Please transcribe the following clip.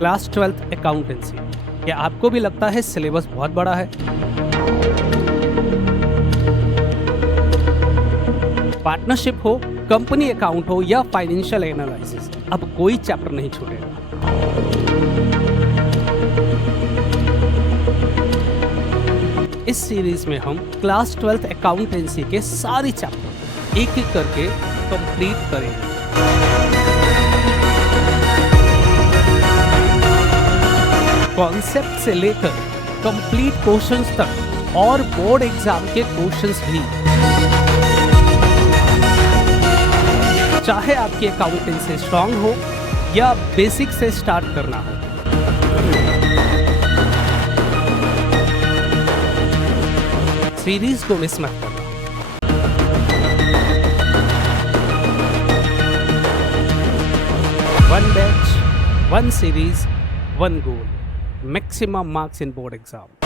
Class 12th accountancy. क्या आपको भी लगता है सिलेबस बहुत बड़ा है? पार्टनरशिप हो, कंपनी अकाउंट हो या फाइनेंशियल एनालिसिस, अब कोई चैप्टर नहीं छूटेगा। इस सीरीज में हम क्लास 12th अकाउंटेंसी के सारे चैप्टर एक एक करके कंप्लीट करेंगे। कॉन्सेप्ट से लेकर कंप्लीट क्वेश्चंस तक और बोर्ड एग्जाम के क्वेश्चंस भी। चाहे आपकी अकाउंटेंसी स्ट्रांग हो या बेसिक से स्टार्ट करना हो, सीरीज को मिस मत करना। One batch, one series, one goal, maximum marks in board exam.